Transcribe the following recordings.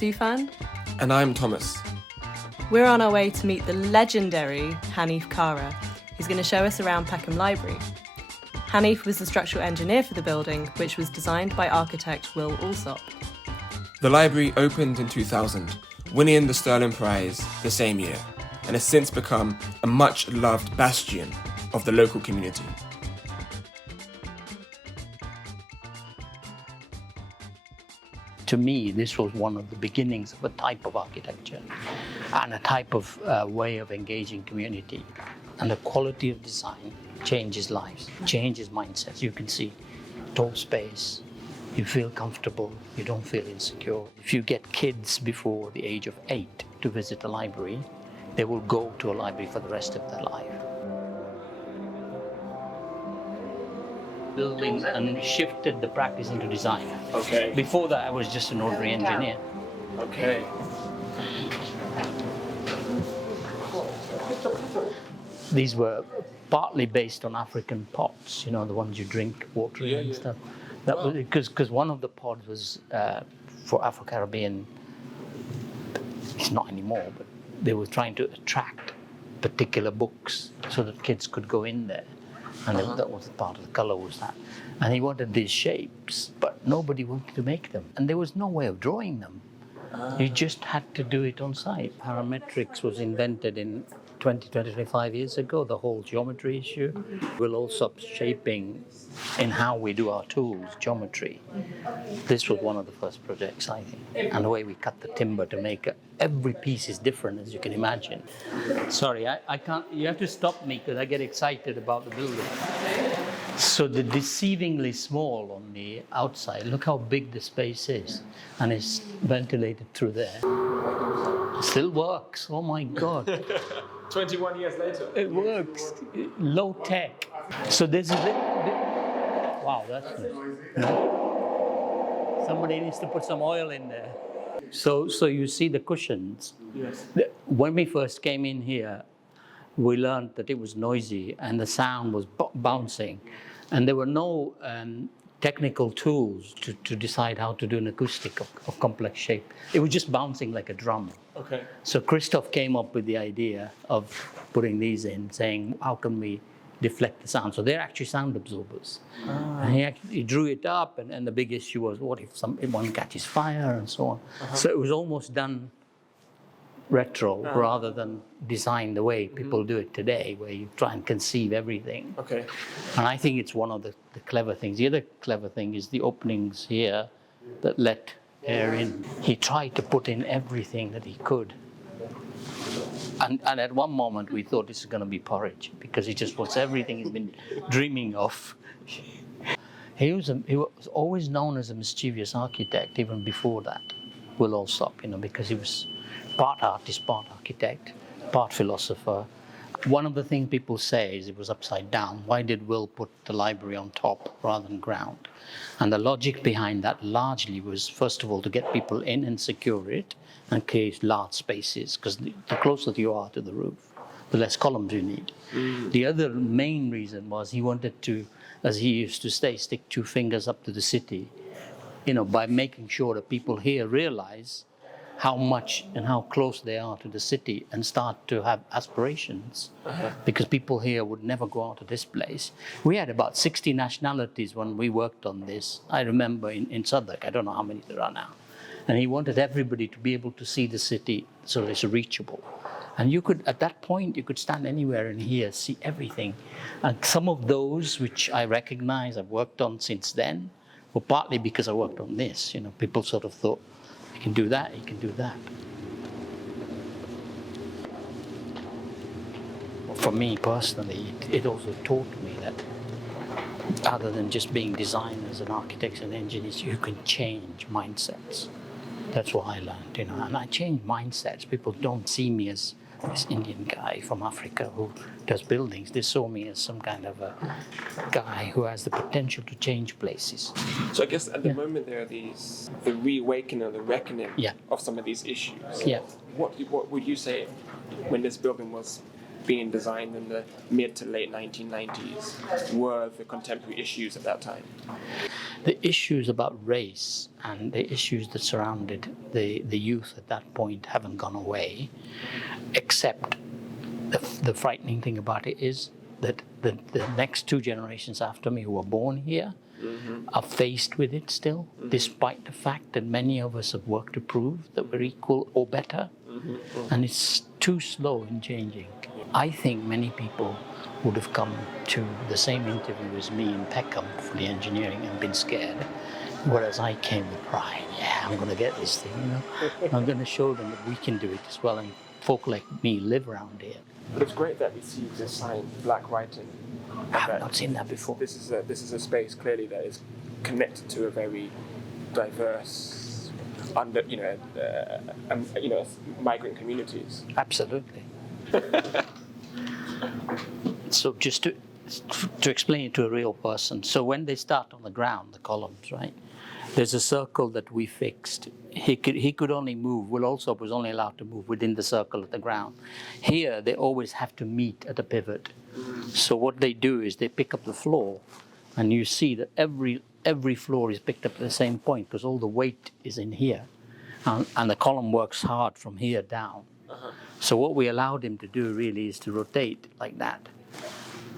Sufan. And I'm Thomas. We're on our way to meet the legendary Hanif Kara, who's going to show us around Peckham Library. Hanif was the structural engineer for the building, which was designed by architect Will Alsop. The library opened in 2000, winning the Sterling Prize the same year, and has since become a much-loved bastion of the local community. To me, this was one of the beginnings of a type of architecture and a type of way of engaging community. And the quality of design changes lives, changes mindsets. You can see tall space, you feel comfortable, you don't feel insecure. If you get kids before the age of 8 to visit a library, they will go to a library for the rest of their life. Building and shifted the practice into design. Okay. Before that, I was just an ordinary engineer. Okay. These were partly based on African pots, you know, the ones you drink water in and stuff. That was because one of the pods was for Afro-Caribbean. It's not anymore, but they were trying to attract particular books so that kids could go in there. And that was part of the color was that. And he wanted these shapes, but nobody wanted to make them. And there was no way of drawing them. You just had to do it on site. Parametrics was invented in 25 years ago, the whole geometry issue. Will also shaping in how we do our tools, geometry. This was one of the first projects, I think. And the way we cut the timber to make it, every piece is different, as you can imagine. Sorry, I can't, you have to stop me because I get excited about the building. So the deceivingly small on the outside, look how big the space is. And it's ventilated through there. It still works, oh my God. 21 years later. It works, low tech. So there's a bit, wow, that's nice. Somebody needs to put some oil in there. So you see the cushions. Yes. When we first came in here, we learned that it was noisy and the sound was bouncing. And there were no technical tools to decide how to do an acoustic of complex shape. It was just bouncing like a drum. Okay. So Christophe came up with the idea of putting these in, saying, how can we deflect the sound? So they're actually sound absorbers. And he drew it up, and the big issue was, what if one catches fire and so on? So it was almost done retro rather than design the way people do it today, where you try and conceive everything. Okay. And I think it's one of the clever things. The other clever thing is the openings here that let air in. He tried to put in everything that he could. And at one moment we thought this is going to be porridge, because he just wants everything he's been dreaming of. He was always known as a mischievous architect, even before that, Will Alsop, you know, because he was part artist, part architect, part philosopher. One of the things people say is it was upside down. Why did Will put the library on top rather than ground? And the logic behind that largely was, first of all, to get people in and secure it and create large spaces, because the closer you are to the roof, the less columns you need. The other main reason was he wanted to, as he used to say, stick 2 fingers up to the city, you know, by making sure that people here realize how much and how close they are to the city and start to have aspirations. Because people here would never go out of this place. We had about 60 nationalities when we worked on this. I remember in Southwark, I don't know how many there are now. And he wanted everybody to be able to see the city so it's reachable. And you could, at that point, you could stand anywhere in here, see everything. And some of those which I recognize I've worked on since then were partly because I worked on this. You know, people sort of thought, you can do that, you can do that. For me personally, it also taught me that other than just being designers and architects and engineers, you can change mindsets. That's what I learned, you know, and I changed mindsets. People don't see me as this Indian guy from Africa who does buildings. They saw me as some kind of a guy who has the potential to change places. So I guess at the moment there are these, the reawakening or the reckoning of some of these issues. Yeah. What would you say when this building was being designed in the mid to late 1990s were the contemporary issues at that time? The issues about race and the issues that surrounded the youth at that point haven't gone away, except the frightening thing about it is that the next two generations after me who were born here are faced with it still, despite the fact that many of us have worked to prove that we're equal or better. And it's too slow in changing. I think many people would have come to the same interview as me in Peckham for the engineering and been scared, whereas I came with pride. Yeah, I'm going to get this thing, you know. I'm going to show them that we can do it as well, and folk like me live around here. But it's great that we see this sign, black writing. I have not seen that before. This is a space clearly that is connected to a very diverse, migrant communities. Absolutely. So just to explain it to a real person, so when they start on the ground, the columns, right, there's a circle that we fixed. He could only move, Alsop was only allowed to move within the circle at the ground. Here, they always have to meet at a pivot. So what they do is they pick up the floor, and you see that every floor is picked up at the same point because all the weight is in here. And the column works hard from here down. So what we allowed him to do really is to rotate like that,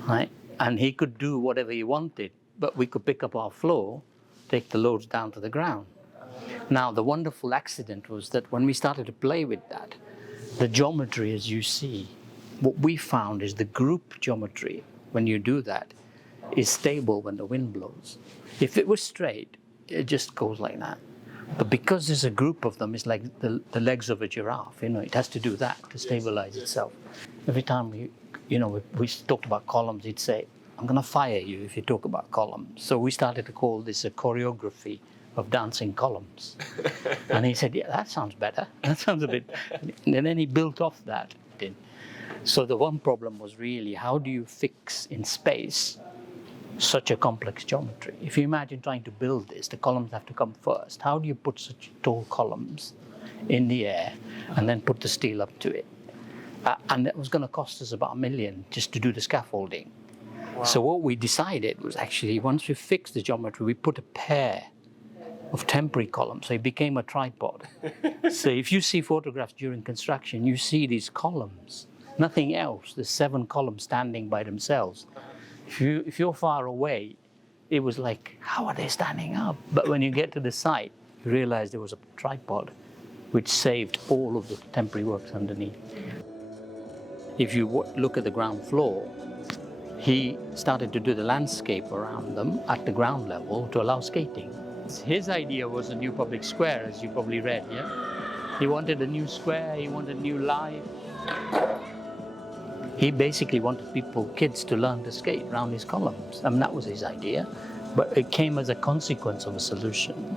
right? And he could do whatever he wanted, but we could pick up our floor, take the loads down to the ground. Now, the wonderful accident was that when we started to play with that, the geometry, as you see, what we found is the group geometry, when you do that, is stable when the wind blows. If it was straight, it just goes like that. But because there's a group of them, it's like the legs of a giraffe, you know, it has to do that to stabilize itself. Every time we talked about columns, he'd say, I'm going to fire you if you talk about columns. So we started to call this a choreography of dancing columns. And he said, yeah, that sounds better. That sounds a bit... And then he built off that. So the one problem was really, how do you fix in space such a complex geometry? If you imagine trying to build this, the columns have to come first. How do you put such tall columns in the air and then put the steel up to it? And that was going to cost us about $1 million just to do the scaffolding. Wow. So what we decided was actually, once we fixed the geometry, we put a pair of temporary columns, so it became a tripod. So if you see photographs during construction, you see these columns, nothing else. There's 7 columns standing by themselves. If you're far away, it was like, how are they standing up? But when you get to the site, you realize there was a tripod which saved all of the temporary works underneath. If you look at the ground floor, he started to do the landscape around them at the ground level to allow skating. His idea was a new public square, as you probably read, yeah? He wanted a new square, he wanted new life. He basically wanted kids to learn to skate around his columns. I mean, that was his idea, but it came as a consequence of a solution.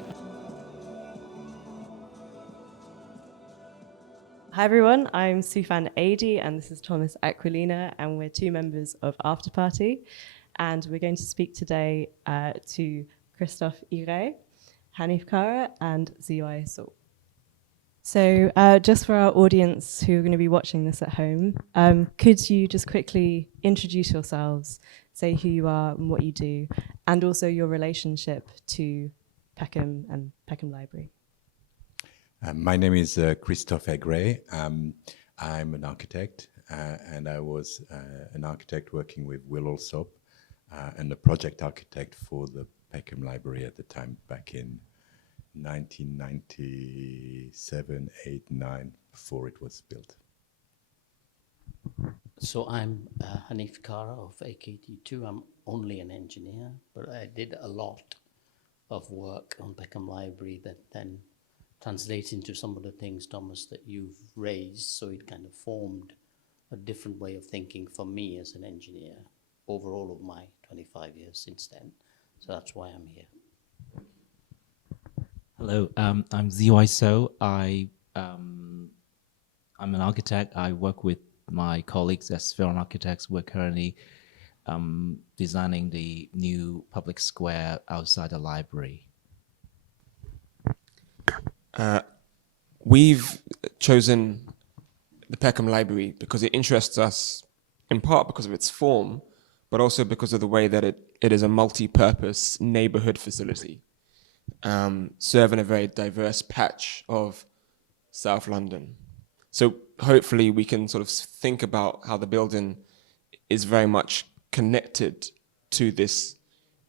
Hi everyone, I'm Sufan Adi and this is Thomas Aquilina, and we're 2 members of Afterparti, and we're going to speak today to Christophe Egret, Hanif Kara and Tszwai So. So just for our audience who are going to be watching this at home, could you just quickly introduce yourselves, say who you are and what you do, and also your relationship to Peckham and Peckham Library? My name is Christophe Egret. I'm an architect, and I was an architect working with Alsop and a project architect for the Peckham Library at the time, back in 1997, 8, 9, before it was built. So I'm Hanif Kara of AKTII too. I'm only an engineer, but I did a lot of work on Peckham Library that then translates into some of the things, Thomas, that you've raised. So it kind of formed a different way of thinking for me as an engineer over all of my 25 years since then. So that's why I'm here. Hello, I'm Tszwai So. I'm an architect. I work with my colleagues as Spheron Architects. We're currently designing the new public square outside the library. We've chosen the Peckham Library because it interests us, in part because of its form, but also because of the way that it is a multi-purpose neighborhood facility, serving a very diverse patch of South London. So hopefully we can sort of think about how the building is very much connected to this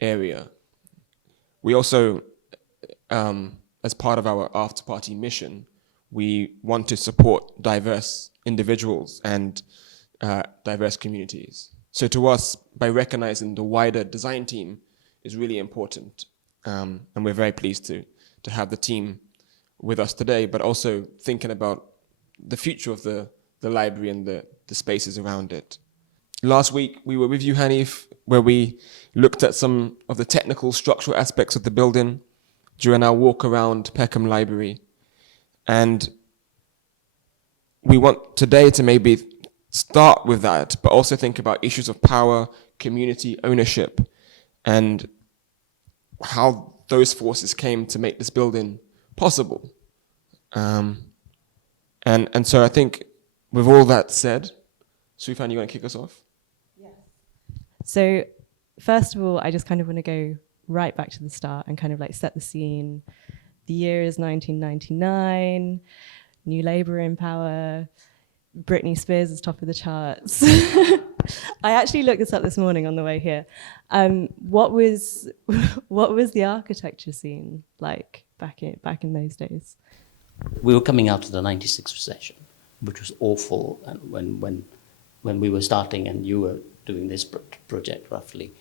area. We also, as part of our Afterparti mission, we want to support diverse individuals and diverse communities. So to us, by recognizing the wider design team is really important. And we're very pleased to have the team with us today, but also thinking about the future of the library and the spaces around it. Last week, we were with you, Hanif, where we looked at some of the technical structural aspects of the building during our walk around Peckham Library. And we want today to maybe start with that, but also think about issues of power, community ownership, and how those forces came to make this building possible. And so I think with all that said, Sufan, you want to kick us off? Yes. So first of all, I just kind of want to go right back to the start and kind of like set the scene. The year is 1999, New Labour in power, Britney Spears is top of the charts. I actually looked this up this morning on the way here. What was the architecture scene like back in those days? We were coming out of the 96 recession, which was awful, and when we were starting and you were doing this project roughly.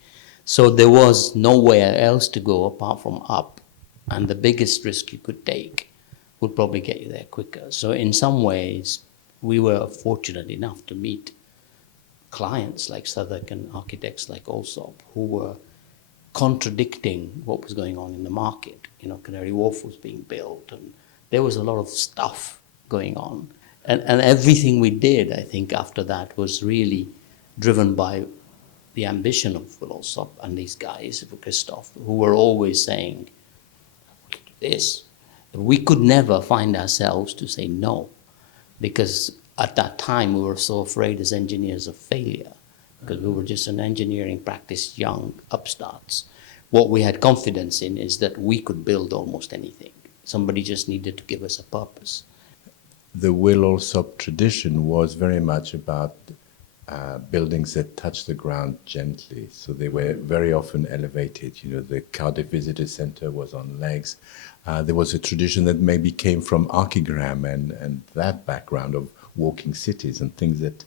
So there was nowhere else to go apart from up, and the biggest risk you could take would probably get you there quicker. So in some ways, we were fortunate enough to meet clients like Southwark and architects like Alsop, who were contradicting what was going on in the market. You know, Canary Wharf was being built, and there was a lot of stuff going on. And everything we did, I think, after that was really driven by the ambition of Will Alsop and these guys, Christophe, who were always saying, we could do this. We could never find ourselves to say no, because at that time we were so afraid as engineers of failure, because we were just an engineering practice, young upstarts. What we had confidence in is that we could build almost anything. Somebody just needed to give us a purpose. The Will Alsop tradition was very much about buildings that touch the ground gently. So they were very often elevated. You know, the Cardiff Visitor Centre was on legs. There was a tradition that maybe came from archigram and that background of walking cities and things that,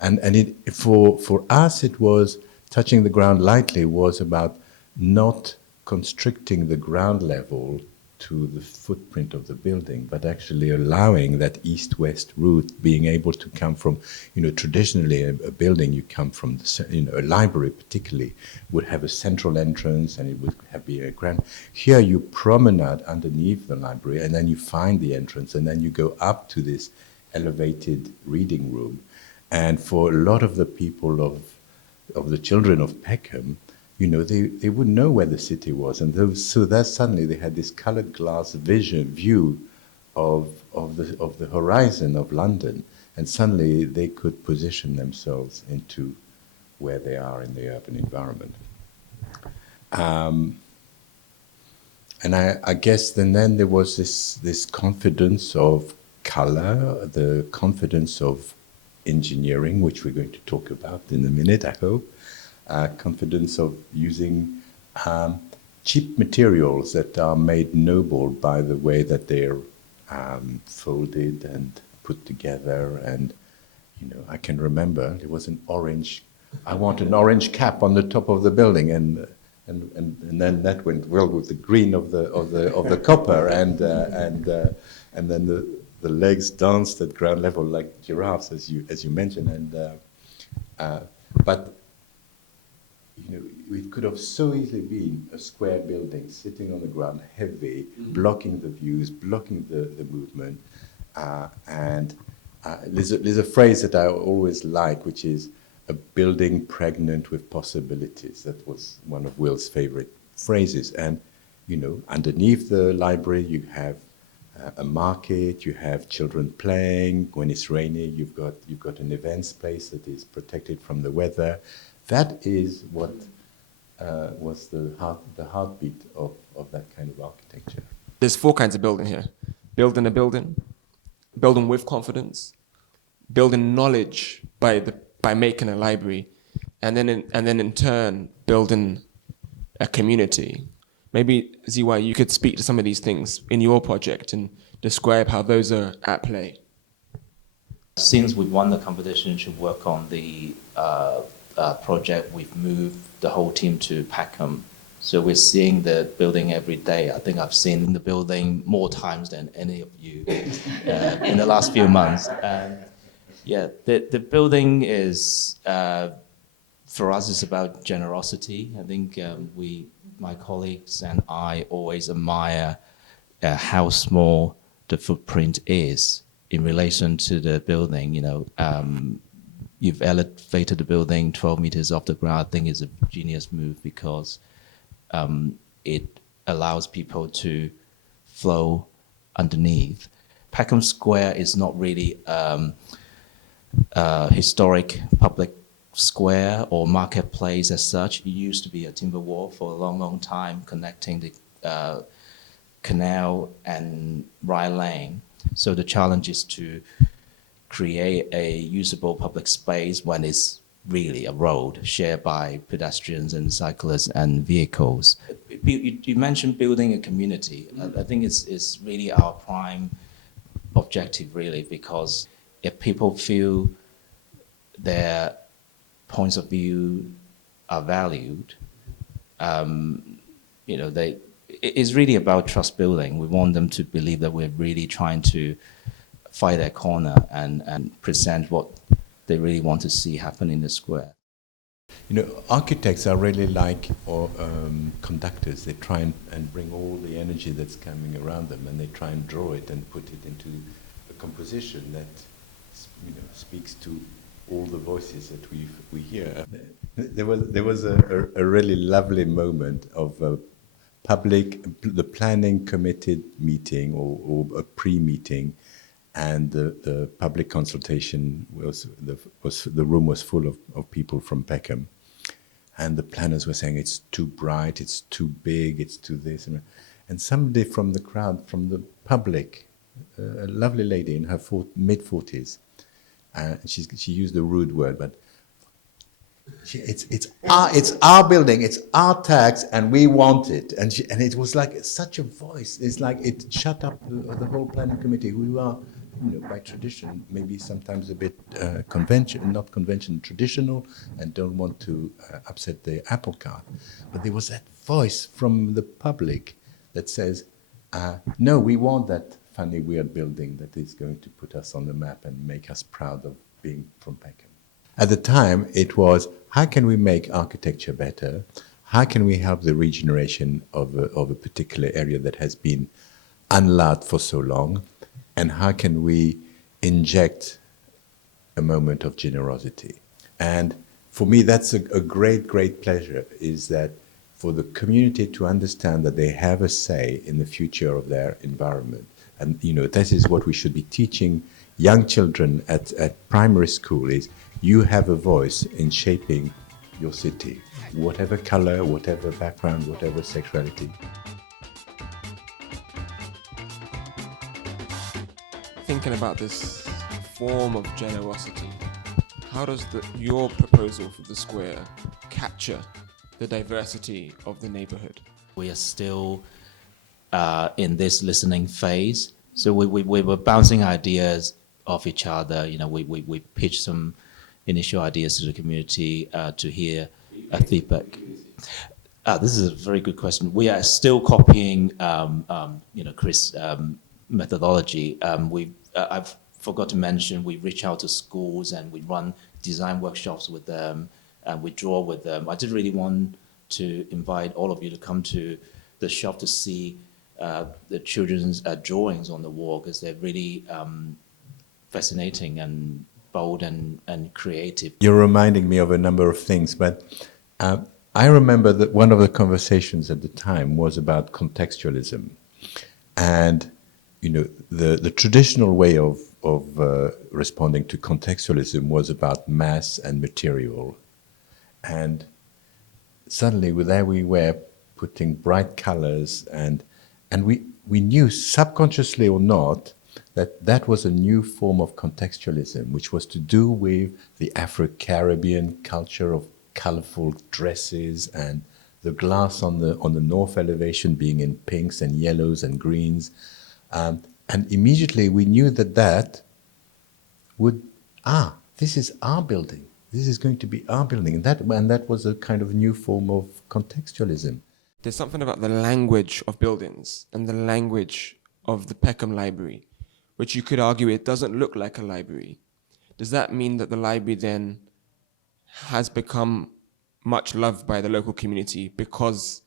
and it for us it was touching the ground lightly was about not constricting the ground level to the footprint of the building, but actually allowing that east-west route, being able to come from, you know, traditionally a building, you come from, you know, a library particularly, would have a central entrance and it would be a grand. Here you promenade underneath the library and then you find the entrance and then you go up to this elevated reading room. And for a lot of the people of the children of Peckham, you know, they wouldn't know where the city was, and so that suddenly they had this colored glass view of the horizon of London, and suddenly they could position themselves into where they are in the urban environment. And I guess then there was this confidence of color, the confidence of engineering, which we're going to talk about in a minute, I hope. Confidence of using cheap materials that are made noble by the way that they're folded and put together. And, you know, I can remember there was an orange, I want an orange cap on the top of the building, and then that went well with the green of the copper, and then the legs danced at ground level like giraffes, as you mentioned, but. You know, it could have so easily been a square building sitting on the ground, heavy, blocking the views, blocking the movement. There's a phrase that I always like, which is a building pregnant with possibilities. That was one of Will's favorite phrases. And, you know, underneath the library, you have a market, you have children playing. When it's rainy, you've got an event space that is protected from the weather. that is what was the heartbeat of that kind of architecture. There's 4 kinds of building here. Building a building, building with confidence, building knowledge by making a library, and then in turn building a community. Maybe, Ziwa, you could speak to some of these things in your project and describe how those are at play. Since we won the competition to work on the project, we've moved the whole team to Peckham. So we're seeing the building every day. I think I've seen the building more times than any of you in the last few months. Yeah, the building is, for us, it's about generosity. I think my colleagues and I always admire how small the footprint is in relation to the building. You've elevated the building 12 meters off the ground. I think it's a genius move because it allows people to flow underneath. Peckham Square is not really a historic public square or marketplace as such. It used to be a timber wall for a long, long time, connecting the canal and Rye Lane. So the challenge is to create a usable public space when it's really a road shared by pedestrians and cyclists and vehicles. You mentioned building a community. I think it's really our prime objective, really, because if people feel their points of view are valued, it's really about trust building. We want them to believe that we're really trying to fight their corner and present what they really want to see happen in the square. Architects are really like conductors. They try and bring all the energy that's coming around them, and they try and draw it and put it into a composition that speaks to all the voices that we hear. There was a really lovely moment of the planning committee meeting or a pre-meeting, and the public consultation the room was full of people from Peckham, and the planners were saying it's too bright, it's too big, it's too this, and somebody from the crowd, from the public, a lovely lady in her mid-40s, she used a rude word, but it's our building, it's our tax, and we want it. And it was like such a voice. It's like it shut up the whole planning committee, who are, by tradition, maybe sometimes a bit not traditional, and don't want to upset the apple cart. But there was that voice from the public that says, no, we want that funny, weird building that is going to put us on the map and make us proud of being from Peckham. At the time, it was, how can we make architecture better? How can we help the regeneration of a particular area that has been unloved for so long? And how can we inject a moment of generosity? And for me, that's a great, great pleasure, is that for the community to understand that they have a say in the future of their environment. And, that is what we should be teaching young children at primary school, is you have a voice in shaping your city, whatever color, whatever background, whatever sexuality. Thinking about this form of generosity, how does your proposal for the square capture the diversity of the neighborhood? We are still in this listening phase. So we were bouncing ideas off each other. We pitched some initial ideas to the community to hear feedback. This is a very good question. We are still copying, Chris' methodology. I forgot to mention, we reach out to schools and we run design workshops with them, and we draw with them. I did really want to invite all of you to come to the shop to see the children's drawings on the wall, because they're really fascinating and bold and creative. You're reminding me of a number of things, but I remember that one of the conversations at the time was about contextualism. And, the traditional way of responding to contextualism was about mass and material. And suddenly there we were putting bright colors, and we knew, subconsciously or not, that that was a new form of contextualism, which was to do with the Afro-Caribbean culture of colorful dresses, and the glass on the north elevation being in pinks and yellows and greens. And immediately we knew that that would, this is our building. This is going to be our building. And that was a kind of new form of contextualism. There's something about the language of buildings and the language of the Peckham Library, which you could argue it doesn't look like a library. Does that mean that the library then has become much loved by the local community because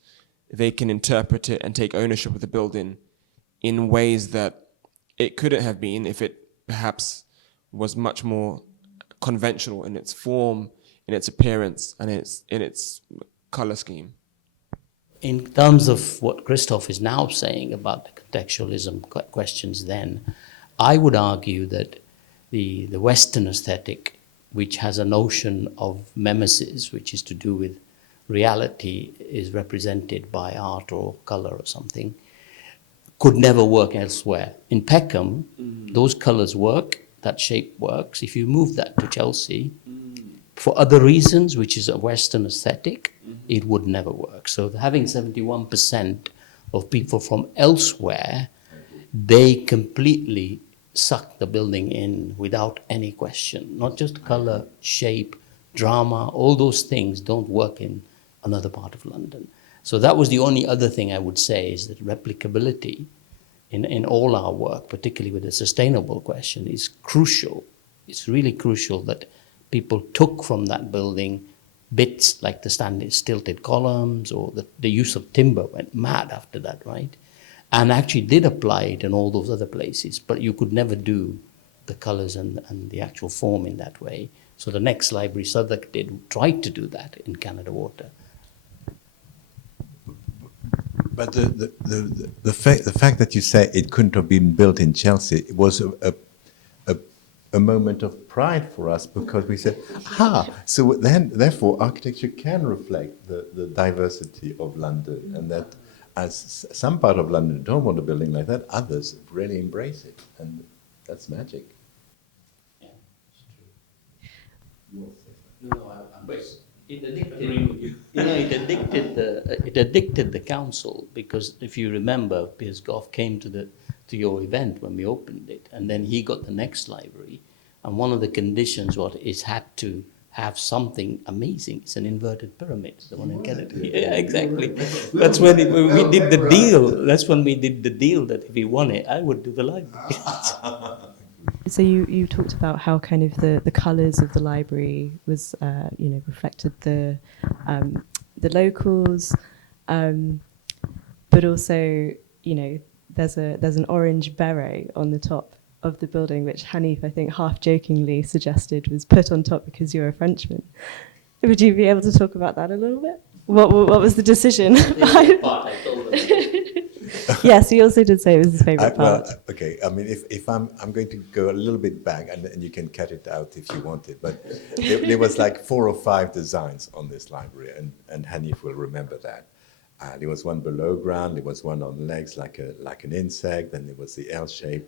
they can interpret it and take ownership of the building in ways that it couldn't have been if it perhaps was much more conventional in its form, in its appearance, and in its color scheme? In terms of what Christophe is now saying about the contextualism questions then, I would argue that the Western aesthetic, which has a notion of mimesis, which is to do with reality, is represented by art or color or something, could never work elsewhere. In Peckham, those colors work, that shape works. If you move that to Chelsea, for other reasons, which is a Western aesthetic, it would never work. So having 71% of people from elsewhere, they completely suck the building in without any question. Not just color, shape, drama, all those things don't work in another part of London. So that was the only other thing I would say, is that replicability in all our work, particularly with the sustainable question, is crucial. It's really crucial that people took from that building bits like the standing stilted columns, or the use of timber went mad after that, right? And actually did apply it in all those other places, but you could never do the colors and the actual form in that way. So the next library, Southwark, tried to do that in Canada Water. But the fact that you say it couldn't have been built in Chelsea was a moment of pride for us, because we said, so then therefore architecture can reflect the diversity of London, and that as some part of London don't want a building like that, others really embrace it, and that's magic. Yeah, it's true. It addicted the council, because if you remember, Piers Goff came to your event when we opened it, and then he got the next library, and one of the conditions was it had to have something amazing. It's an inverted pyramid, the one in Kennedy. Yeah, exactly. That's when we did the deal. That's when we did the deal that if he won it, I would do the library. So you talked about how kind of the colours of the library was reflected the locals, but also there's an orange beret on the top of the building, which Hanif, I think, half jokingly suggested was put on top because you're a Frenchman. Would you be able to talk about that a little bit? What was the decision? Yes, he also did say it was his favourite part. Well, okay. I mean, if I'm going to go a little bit back, and you can cut it out if you want it, but there was like 4 or 5 designs on this library, and Hanif will remember that. There was one below ground, there was one on legs like an insect, then there was the L shape,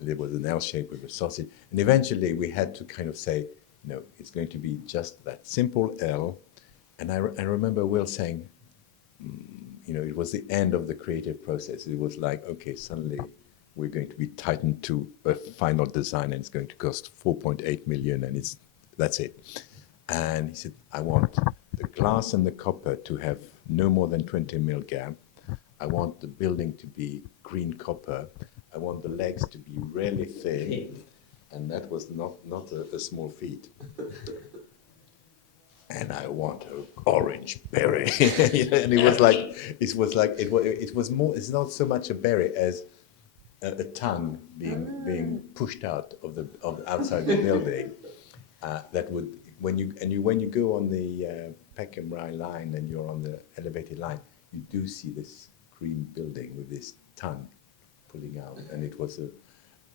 there was an L shape with a sausage, and eventually we had to kind of say, no, it's going to be just that simple L. And I remember Will saying, it was the end of the creative process. It was like, okay, suddenly we're going to be tightened to a final design, and it's going to cost 4.8 million, and that's it. And he said, I want the glass and the copper to have no more than 20 mil gap. I want the building to be green copper. I want the legs to be really thin. And that was not a small feat. And I want an orange berry. And it was more. It's not so much a berry as a tongue being pushed out of outside the building. That would when you go on the Peckham line and you're on the elevated line, you do see this green building with this tongue pulling out, and it was a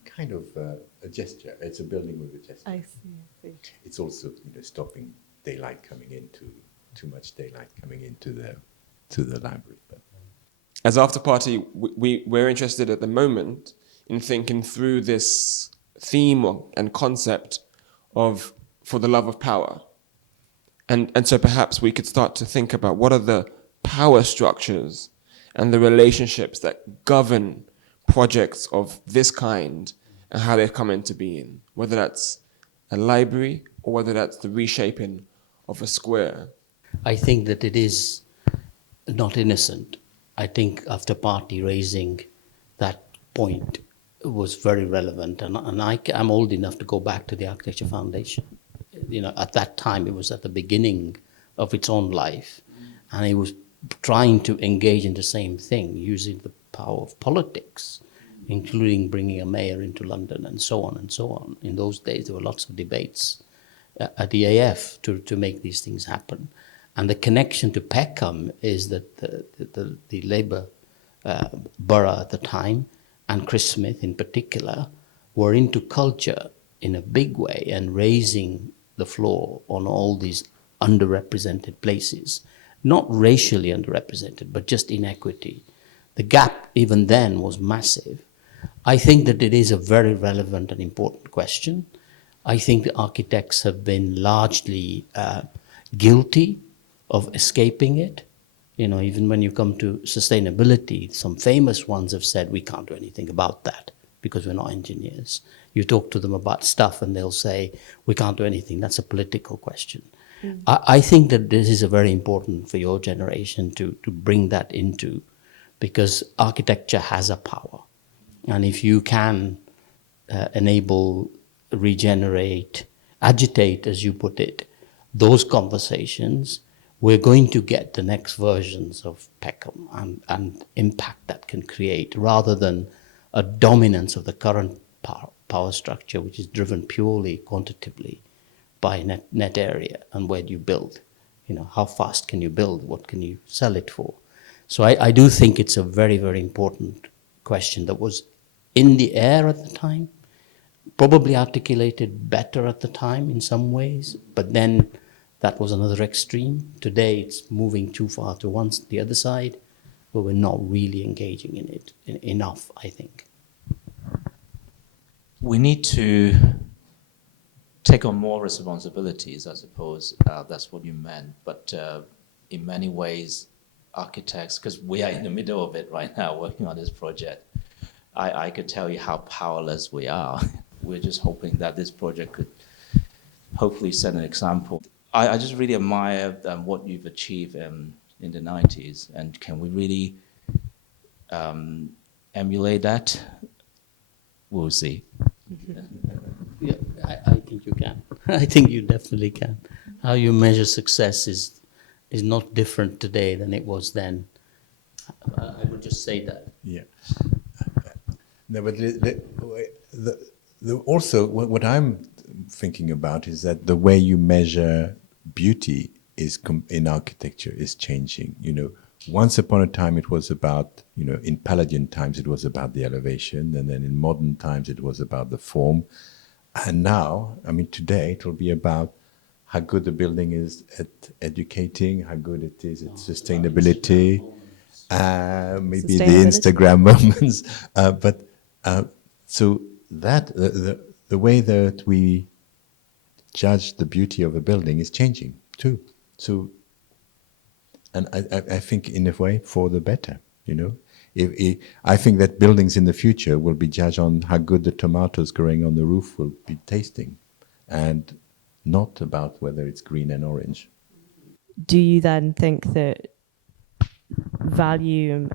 kind of a gesture. It's a building with a gesture. I see. It's also stopping daylight coming into too much daylight coming into the library. But as Afterparti, we're interested at the moment in thinking through this theme and concept of for the love of power. And so perhaps we could start to think about what are the power structures and the relationships that govern projects of this kind and how they've come into being, whether that's a library or whether that's the reshaping of a square. I think that it is not innocent. I think Afterparti raising that point was very relevant, and I'm old enough to go back to the Architecture Foundation. You know, at that time it was at the beginning of its own life, and it was trying to engage in the same thing, using the power of politics, including bringing a mayor into London and so on and so on. In those days there were lots of debates at the AF to make these things happen. And the connection to Peckham is that the Labour borough at the time, and Chris Smith in particular, were into culture in a big way and raising the floor on all these underrepresented places, not racially underrepresented, but just inequity. The gap even then was massive. I think that it is a very relevant and important question. I think the architects have been largely guilty of escaping it. You know, even when you come to sustainability, some famous ones have said, we can't do anything about that because we're not engineers. You talk to them about stuff and they'll say, we can't do anything, that's a political question. I think that this is a very important for your generation to bring that into, because architecture has a power. And if you can enable, regenerate, agitate, as you put it, those conversations, we're going to get the next versions of Peckham and impact that can create, rather than a dominance of the current power structure, which is driven purely quantitatively by net area and where do you build. You know, how fast can you build? What can you sell it for? So I do think it's a very, very important question that was in the air at the time, probably articulated better at the time in some ways, but then that was another extreme. Today it's moving too far to the other side, but we're not really engaging in it enough, I think. We need to take on more responsibilities, I suppose. That's what you meant. But in many ways, architects, because we are in the middle of it right now, working on this project, I could tell you how powerless we are. We're just hoping that this project could hopefully set an example. I just really admire what you've achieved in the 90s, and can we really emulate that? We'll see. Yeah, I think you can. I think you definitely can. How you measure success is not different today than it was then. I would just say that. yeah. No, but also what I'm thinking about is that the way you measure beauty in architecture is changing. You know, once upon a time it was about, you know, in Palladian times it was about the elevation, and then in modern times it was about the form. And now, I mean, today it will be about how good the building is at educating, how good it is at sustainability, maybe the Instagram moments. So that the way that we judge the beauty of a building is changing too. So, and I think in a way for the better, you know. I think that buildings in the future will be judged on how good the tomatoes growing on the roof will be tasting, and not about whether it's green and orange. Do you then think that value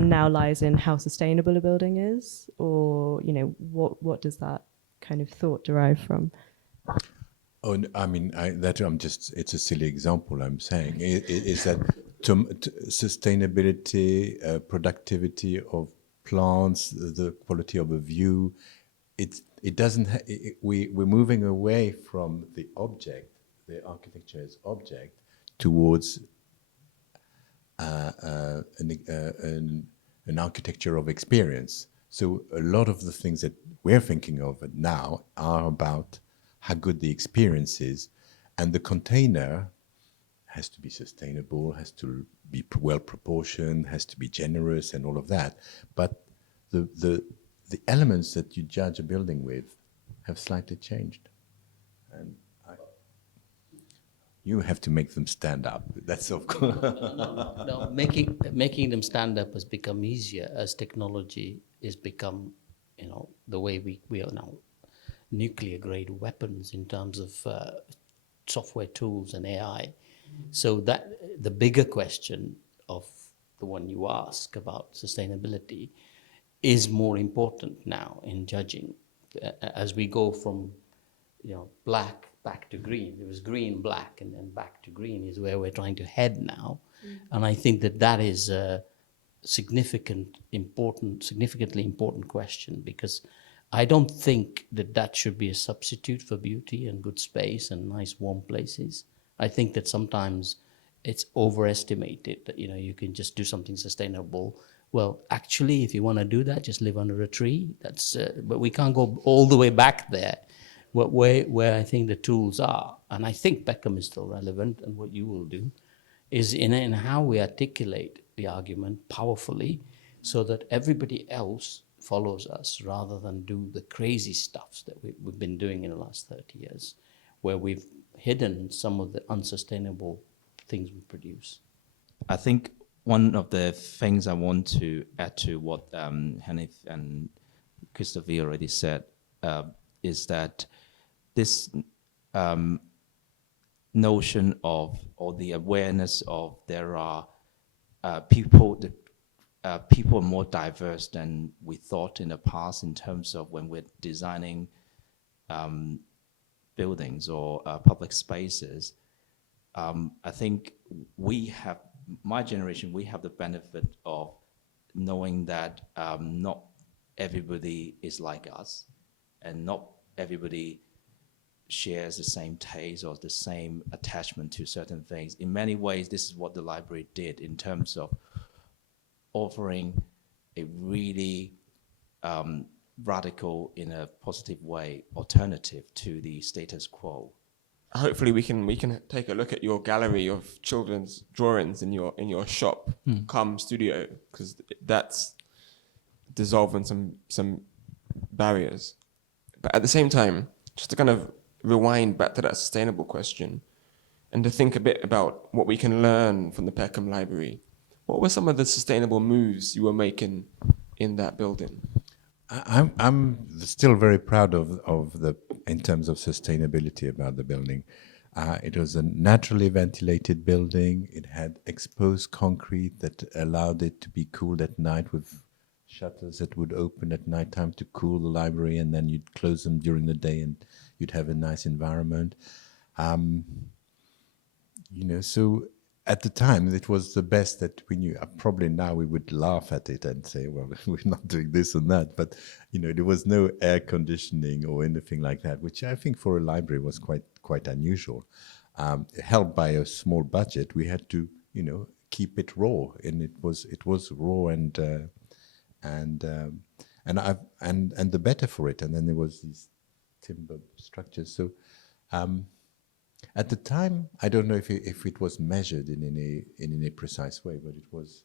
now lies in how sustainable a building is, or, you know, what does that kind of thought derive from? Oh, I mean, it's a silly example I'm saying, is that sustainability, productivity of plants, the quality of a view, it doesn't, we're moving away from the object, the architecture as object, towards an architecture of experience. So a lot of the things that we're thinking of now are about how good the experience is, And the container has to be sustainable, has to be well proportioned, has to be generous, and all of that. But the elements that you judge a building with have slightly changed, and you have to make them stand up. That's of course. No, making them stand up has become easier as technology has become, the way we are now nuclear grade weapons in terms of software tools and AI. So that the bigger question of the one you ask about sustainability is more important now in judging. As we go from black back to green, it was green, black, and then back to green is where we're trying to head now. And I think that is a significantly important question, because I don't think that should be a substitute for beauty and good space and nice warm places. I think that sometimes it's overestimated that you can just do something sustainable. Well, actually, if you want to do that, just live under a tree. But we can't go all the way back there. Where I think the tools are, and I think Peckham is still relevant, and what you will do is in how we articulate the argument powerfully, so that everybody else follows us, rather than do the crazy stuffs that we've been doing in the last 30 years, where we've hidden some of the unsustainable things we produce. I think one of the things I want to add to what Hanif and Christophe already said is that this notion of, or the awareness of, there are people are more diverse than we thought in the past, in terms of when we're designing buildings or public spaces. I think my generation, we have the benefit of knowing that not everybody is like us, and not everybody shares the same taste or the same attachment to certain things. In many ways, this is what the library did in terms of offering a really radical, in a positive way, alternative to the status quo. Hopefully we can take a look at your gallery of children's drawings in your shop, come studio, because that's dissolving some barriers. But at the same time, just to kind of rewind back to that sustainable question, and to think a bit about what we can learn from the Peckham Library, what were some of the sustainable moves you were making in that building? I'm still very proud of in terms of sustainability about the building. It was a naturally ventilated building. It had exposed concrete that allowed it to be cooled at night, with shutters that would open at nighttime to cool the library, and then you'd close them during the day, and you'd have a nice environment. So at the time, it was the best that we knew. Probably now we would laugh at it and say, well, we're not doing this and that. But, there was no air conditioning or anything like that, which I think for a library was quite unusual. Helped by a small budget, we had to, keep it raw. And it was raw and the better for it. And then there was these timber structures. So at the time, I don't know if it was measured in any precise way, but it was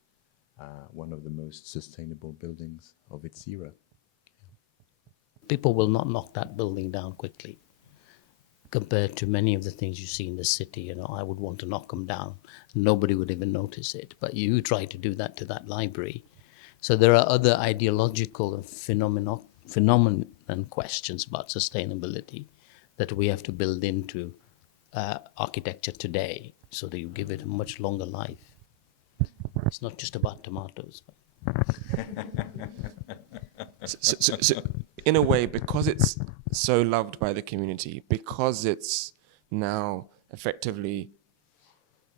one of the most sustainable buildings of its era. People will not knock that building down quickly, compared to many of the things you see in the city. I would want to knock them down. Nobody would even notice it. But you try to do that to that library. So there are other ideological and phenomenon questions about sustainability that we have to build into architecture today, so that you give it a much longer life. It's not just about tomatoes. So in a way, because it's so loved by the community, because it's now effectively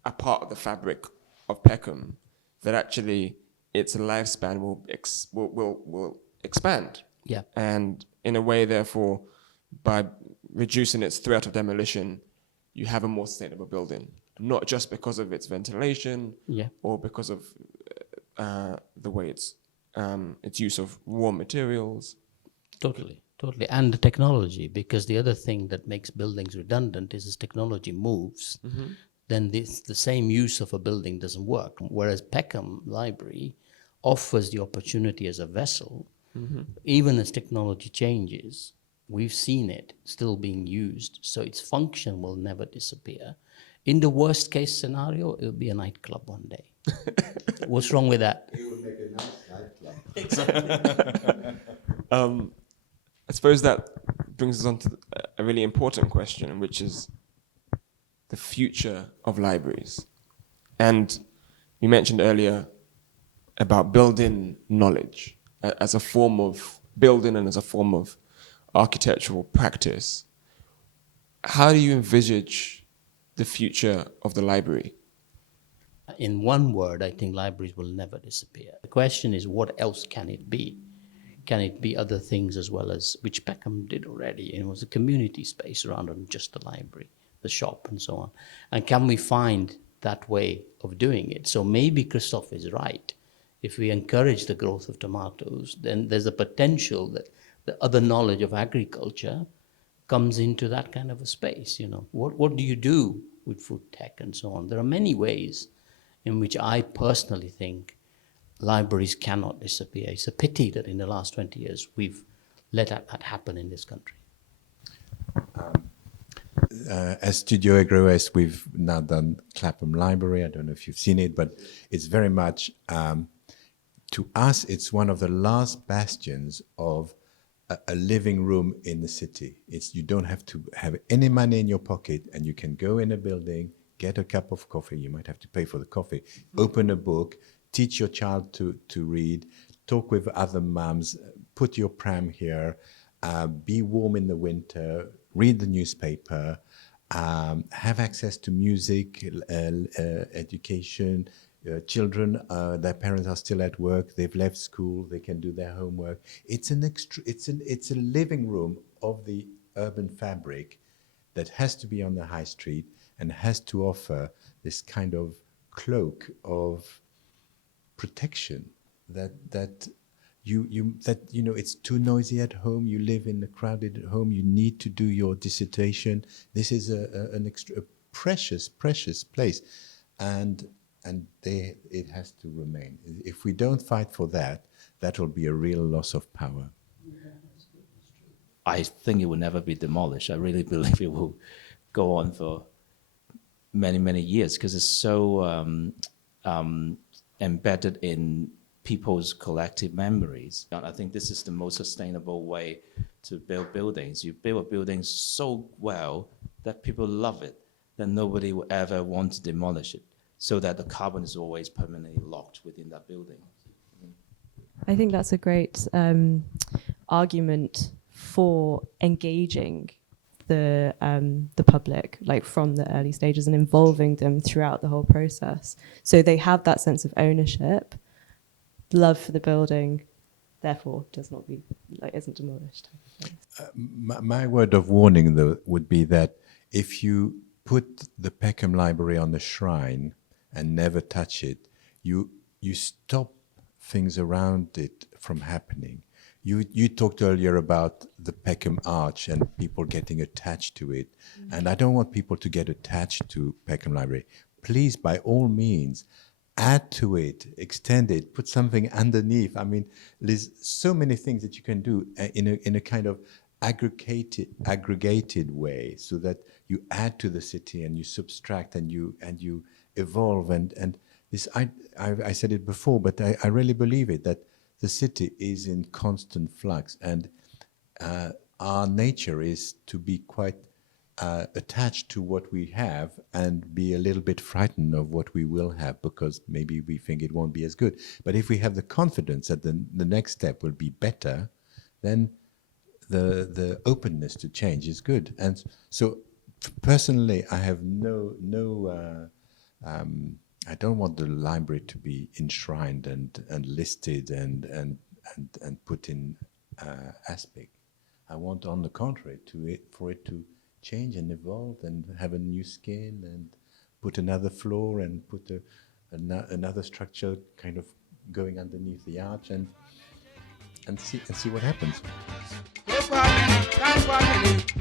a part of the fabric of Peckham, that actually its lifespan will expand. Yeah. And in a way, therefore, by reducing its threat of demolition, you have a more sustainable building, not just because of its ventilation, or because of the way its use of raw materials. Totally. Totally. And the technology, because the other thing that makes buildings redundant is as technology moves, then the same use of a building doesn't work. Whereas Peckham Library offers the opportunity as a vessel, even as technology changes, we've seen it still being used, so its function will never disappear. In the worst case scenario, it will be a nightclub one day. What's wrong with that? It would make a nice nightclub. Exactly. I suppose that brings us on to a really important question, which is the future of libraries. And you mentioned earlier about building knowledge as a form of building and as a form of architectural practice. How do you envisage the future of the library? In one word, I think libraries will never disappear. The question is, what else can it be? Can it be other things as well as, which Peckham did already? It was a community space around just the library, the shop and so on. And can we find that way of doing it? So maybe Christophe is right. If we encourage the growth of tomatoes, then there's a potential that the other knowledge of agriculture comes into that kind of a space. What do you do with food tech and so on? There are many ways in which I personally think libraries cannot disappear. It's a pity that in the last 20 years we've let that happen in this country. As Studio Egret, we've now done Clapham Library. I don't know if you've seen it, but it's very much, to us, it's one of the last bastions of a living room in the city. You don't have to have any money in your pocket, and you can go in a building, get a cup of coffee. You might have to pay for the coffee, open a book, teach your child to read, talk with other mums, put your pram here, be warm in the winter, read the newspaper, have access to music, education. Children, their parents are still at work, they've left school, they can do their homework. It's a living room of the urban fabric that has to be on the high street and has to offer this kind of cloak of protection that it's too noisy at home. You live in a crowded home. You need to do your dissertation. This is a precious place, and it has to remain. If we don't fight for that, that will be a real loss of power. I think it will never be demolished. I really believe it will go on for many years because it's so embedded in people's collective memories. And I think this is the most sustainable way to build buildings. You build a building so well that people love it, that nobody will ever want to demolish it, so that the carbon is always permanently locked within that building. I think that's a great argument for engaging the public, like from the early stages, and involving them throughout the whole process, so they have that sense of ownership, love for the building, therefore isn't demolished. My word of warning, though, would be that if you put the Peckham Library on the shrine and never touch it, you stop things around it from happening. You talked earlier about the Peckham Arch and people getting attached to it. Mm-hmm. And I don't want people to get attached to Peckham Library. Please, by all means, add to it, extend it, put something underneath. I mean, there's so many things that you can do in a kind of aggregated way, so that you add to the city and you subtract and you evolve. And this, I said it before, but I really believe it, that the city is in constant flux, and our nature is to be quite attached to what we have and be a little bit frightened of what we will have, because maybe we think it won't be as good. But if we have the confidence that the next step will be better, then the openness to change is good. And so personally, I have I don't want the library to be enshrined and listed and put in aspect. I want, on the contrary, for it to change and evolve and have a new skin and put another floor and put another structure kind of going underneath the arch and see what happens. family,